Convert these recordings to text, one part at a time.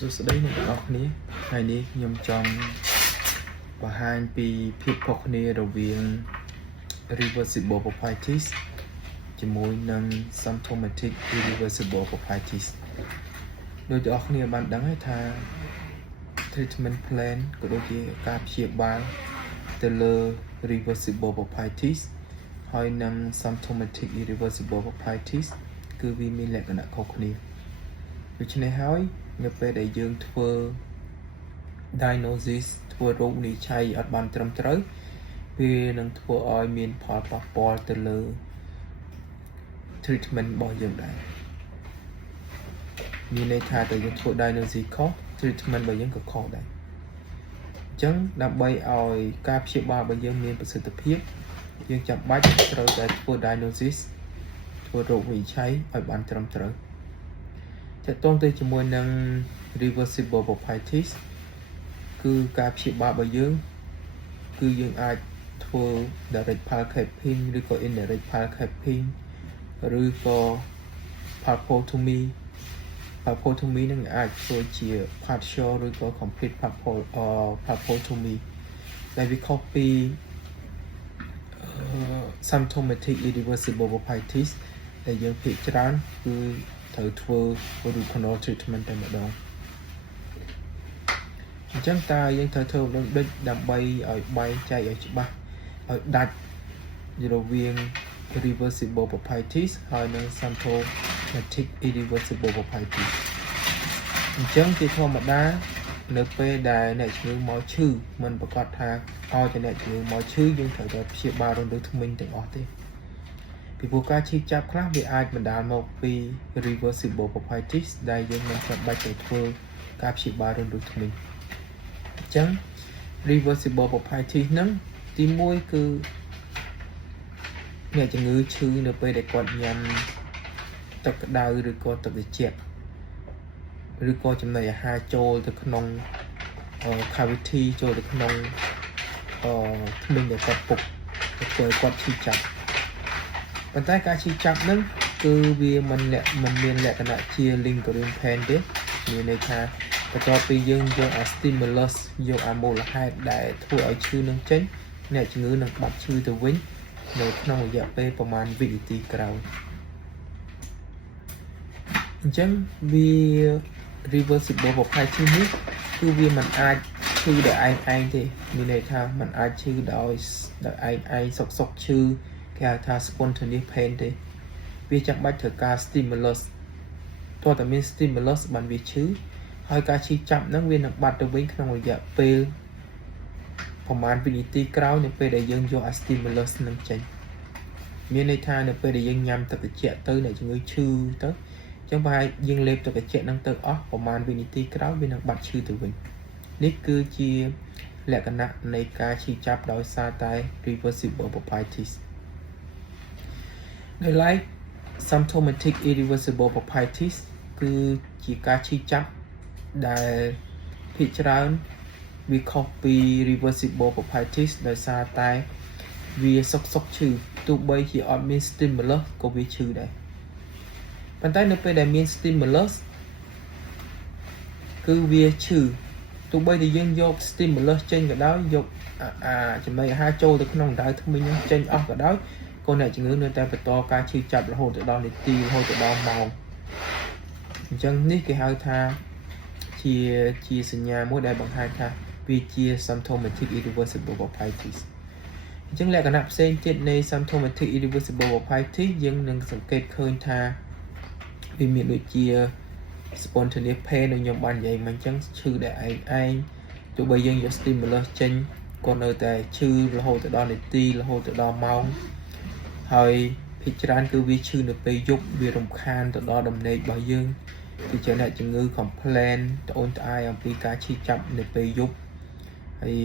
สุดท้ายในออกนี้ไงนี้ยมจอมบาฮานปีพิพกนี้เราเวียง reversible papillitis จมูกนัง symptomatic irreversible papillitis โดยจะออกนี้บันดังให้ทา treatment plan ก็โดยการเพียบบางแต่เล reversible papillitis ให้นัง symptomatic irreversible papillitis คือวิมีแหลกนะเขาคนนี้ដូច្នេះហើយនៅពេលដែលយើងធ្វើ diagnosis ធ្វើរោគវិនិច្ឆ័យអត់បានត្រឹមត្រូវវានឹងធ្វើឲ្យមានផលប៉ះពាល់ទៅលើ treatment របស់យើងដែរមានន័យថាតើយើងធ្វើ diagnosis ខុស treatment របស់យើងក៏ខុសដែរអញ្ចឹងដើម្បីឲ្យការព្យាបាលរបស់យើងមានប្រសិទ្ធភាពយើងចាំបាច់ត្រូវតែធ្វើ diagnosis ធ្វើរោគវិនិច្ឆ័យឲ្យបានត្រឹមត្រូវจะต้องទៅជាមួយនឹង reversible papillitis គឺការព្យាបាលរបស់យើងគឺយើងអាចធ្វើ direct pulse capping ឬក៏ indirect pulse capping ឬក៏ pulpotomy នឹងអាចធ្វើជា partial ឬក៏ complete pulpotomy ដែលវាខុសពី symptomatic irreversible papillitis ដែលយើងភាគច្រើនគឺត្រូវធ្វើ root canal treatment តែម្ដងអញ្ចឹងតើយើងត្រូវធ្វើដូចដើម្បីឲ្យបែងចែកឲ្យច្បាស់ឲ្យដាច់រវាង reversible papillitis ហើយនិង symptomatic irreversible papillitis អញ្ចឹងជាធម្មតានៅពេលដែលអ្នកជំងឺមកឈឺមិនប្រកាសថាឲ្យតែអ្នកជំងឺមកឈឺយើងត្រូវតែព្យាបាលរំលើថ្មិញទាំងអស់ទេពីព្រោះការឈឺចាប់ខ្លះវាអាចបណ្ដាលមកពី reversible papillitis ដែលយើងមិនចាំបាច់ទៅធ្វើការព្យាបាលរំលោភធ្មេញអញ្ចឹង reversible papillitis ហ្នឹងទី1គឺអ្នកជំងឺឈឺនៅពេលដែលគាត់ញ៉ាំទឹកក្តៅឬក៏ទឹកត្រជាក់ឬក៏ចំណីអាហារចូលទៅក្នុង cavity ចូលទៅក្នុងធ្មេញដែលគាត់ពុកទៅធ្វើឲ្យគាត់ឈឺចាប់ប៉ុន្តែការឈឺចាប់ហ្នឹងគឺវាមិនមានលក្ខណៈជា lingering pain ទេមានន័យថាបន្ទាប់ពីយើងយកអា stimulus យកអាមូលហេតុដែលធ្វើឲ្យឈឺនឹងចេញអ្នកជំងឺនឹងបាត់ឈឺទៅវិញនៅក្នុងរយៈពេលប្រមាណវិនាទីក្រោយអញ្ចឹងវា reversible papillitis នេះគឺវាមិនអាចឈឺដោយឯងទេមានន័យថាมันអាចឈឺដោយឯងសុកឈឺគេហៅថា spontaneous pain ទេវាចាំបាច់ត្រូវការ stimulus តើតើមាន stimulus បានវាឈឺហើយការឈឺចាប់ហ្នឹងវានឹងបាត់ទៅវិញក្នុងរយៈពេលប្រហែលវិនាទីក្រោយនៅពេលដែលយើងយកអា stimulus ហ្នឹងចេញមានន័យថានៅពេលដែលយើងញ៉ាំទឹកត្រជាក់ទៅអ្នកជំងឺឈឺទៅអញ្ចឹងប្រហែលយើងលេបទឹកត្រជាក់ហ្នឹងទៅអស់ប្រហែលវិនាទីក្រោយវានឹងបាត់ឈឺទៅវិញនេះគឺជាលក្ខណៈនៃការឈឺចាប់ដោយសារតែ reversible papillitisដោយឡែក symptomatic irreversible papillitis គឺជាការឈឺចាប់ដែលភាគច្រើនវាខុសពី reversible papillitis ដោយសារតែវាសុកឈឺទោះបីជាអត់មាន stimulus ក៏វាឈឺដែរប៉ុន្តែនៅពេលដែលមាន stimulus គឺវាឈឺទោះបីតែយើងយក stimulus ចេញក៏ដោយយកចំណីអាហារចូលទៅក្នុងដៅធ្មេញហ្នឹងចេញអស់ក៏ដោយក៏អ្នកជំងឺនៅតែបន្តការឈឺចាប់រហូតដល់នាទីរហូតដល់ម៉ោងអញ្ចឹងនេះគេហៅថាជាសញ្ញាមួយដែលបង្ហាញថាវាជា symptomatic irreversible papillitis អញ្ចឹងលក្ខណៈផ្សេងទៀតនៃ symptomatic irreversible papillitis យើងនឹងសង្កេតឃើញថាវាមានដូចជា spontaneous pain ដែលខ្ញុំបាននិយាយមកអញ្ចឹងឈឺដែលឯងទោះបីយើងយក stimulus ចេញក៏នៅតែឈឺរហូតដល់នាទីរហូតដល់ម៉ោងហើយភាគច្រើនគឺវាឈឺនៅពេលយប់វារំខានទៅដល់ដំណេករបស់យើងគឺជាអ្នកជំងឺ complain ត្អូញត្អែរអំពីការឈឺចាប់នៅពេលយប់ហើយ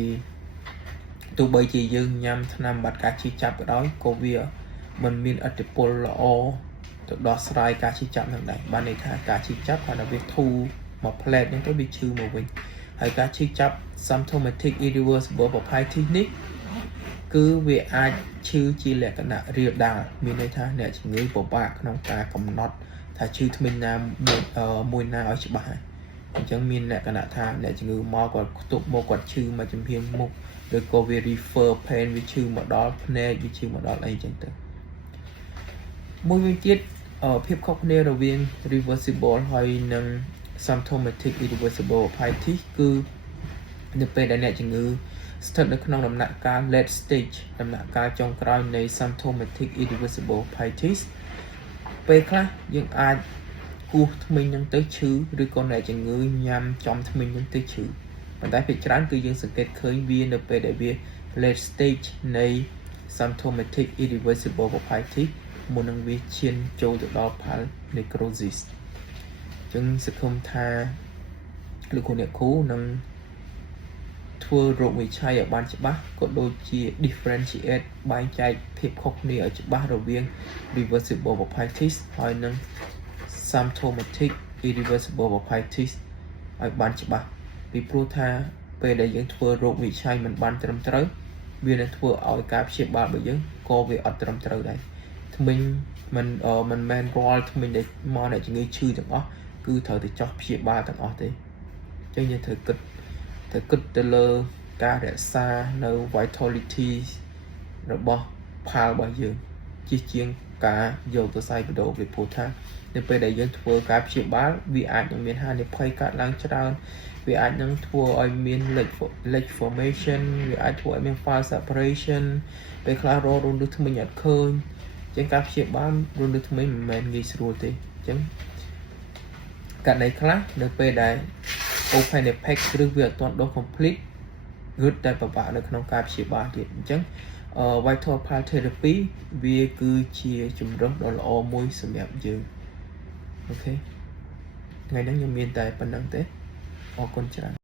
ទោះបីជាយើងញ៉ាំថ្នាំបាត់ការឈឺចាប់ក៏ដោយក៏វាមិនមានឥទ្ធិពលល្អទៅដោះស្រាយការឈឺចាប់នឹងដែរបានន័យថាការឈឺចាប់គាត់ថាវាធូរមកផ្លែតហ្នឹងទៅវាឈឺមកវិញហើយការឈឺចាប់ symptomatic irreversible papillitis នេះគឺវាអាចឈឺជាលក្ខណៈរាលដាលមានន័យថាអ្នកជំងឺពិបាកក្នុងការកំណត់ថាឈឺធ្មេញណាមួយណាឲ្យច្បាស់ chẳng miên lại cả nạ tha để chừng ngư mò còn tụ mô quạt chư mà chừng phiên mục được có về refer pen với chư mà đó nè với chư mà đó lấy chẳng tới môi viên tiết ở phép khóc nè đầu viên reversible hay nâng symptomatic irreversible paitis cứ được về đại nè chừng ngư thật được nông đầm nạ ca late stage đầm nạ ca trong cái này symptomatic irreversible paitis về khác nhưng ai cú mìnhยังtới chữ rồi con này chẳng ngư nhằm trong mìnhยังtới chữ và tại việc tránh cứ dân sự kết khởi viên được về đại việt late stage này symptomatic irreversible paitis một năng viên chiên châu từ đó phá necrosis chứng sẽ không tha lực của nệp cú năng thua rộng với chai ở ban chữ bát có đôi chia differentiate ban chai thiệp khóc này ở chữ bát đầu viên reversible paitis hay năng symptomatic irreversible paitis ở ban chữ bát vì prota về đại dân thua rộng với chai mình ban trầm tới viên là thua ở cáp chữ bát bởi dân có về ở trầm tới đây mình men roll mình để mò này chỉ người chư chẳng ó cứ thời thì cho chữ ba thằng ó thế cho nên thời kịch từ lơ ca để xaនៅ vitality របស់ pal របស់យើងជាជាងការយកទៅសាយបដូរពីព្រោះថានៅពេលដែលយើងធ្វើការព្យាបាលវាអាចនឹងមានហានិភ័យកើតឡើងច្រើនវាអាចនឹងធ្វើឲ្យមាន leg formation វាអាចធ្វើឲ្យមាន false separation ពេលខ្លះរលឬថ្មិញអត់ឃើញអញ្ចឹងការព្យាបាលរលឬថ្មិញមិនមែនងាយស្រួលទេអញ្ចឹងករណីខ្លះនៅពេលដែល open apex ឬវាអត់ទាន់ដុស complete គឺតែពិបាកនៅក្នុងការព្យាបាលទៀតអញ្ចឹងvital pal therapy វាគឺជាជំរើសដ៏ល្អមួយសម្រាប់យើងអូខេថ្ងៃនេះខ្ញុំមានតែប៉ុណ្្នឹងទេអរគុណច្រើន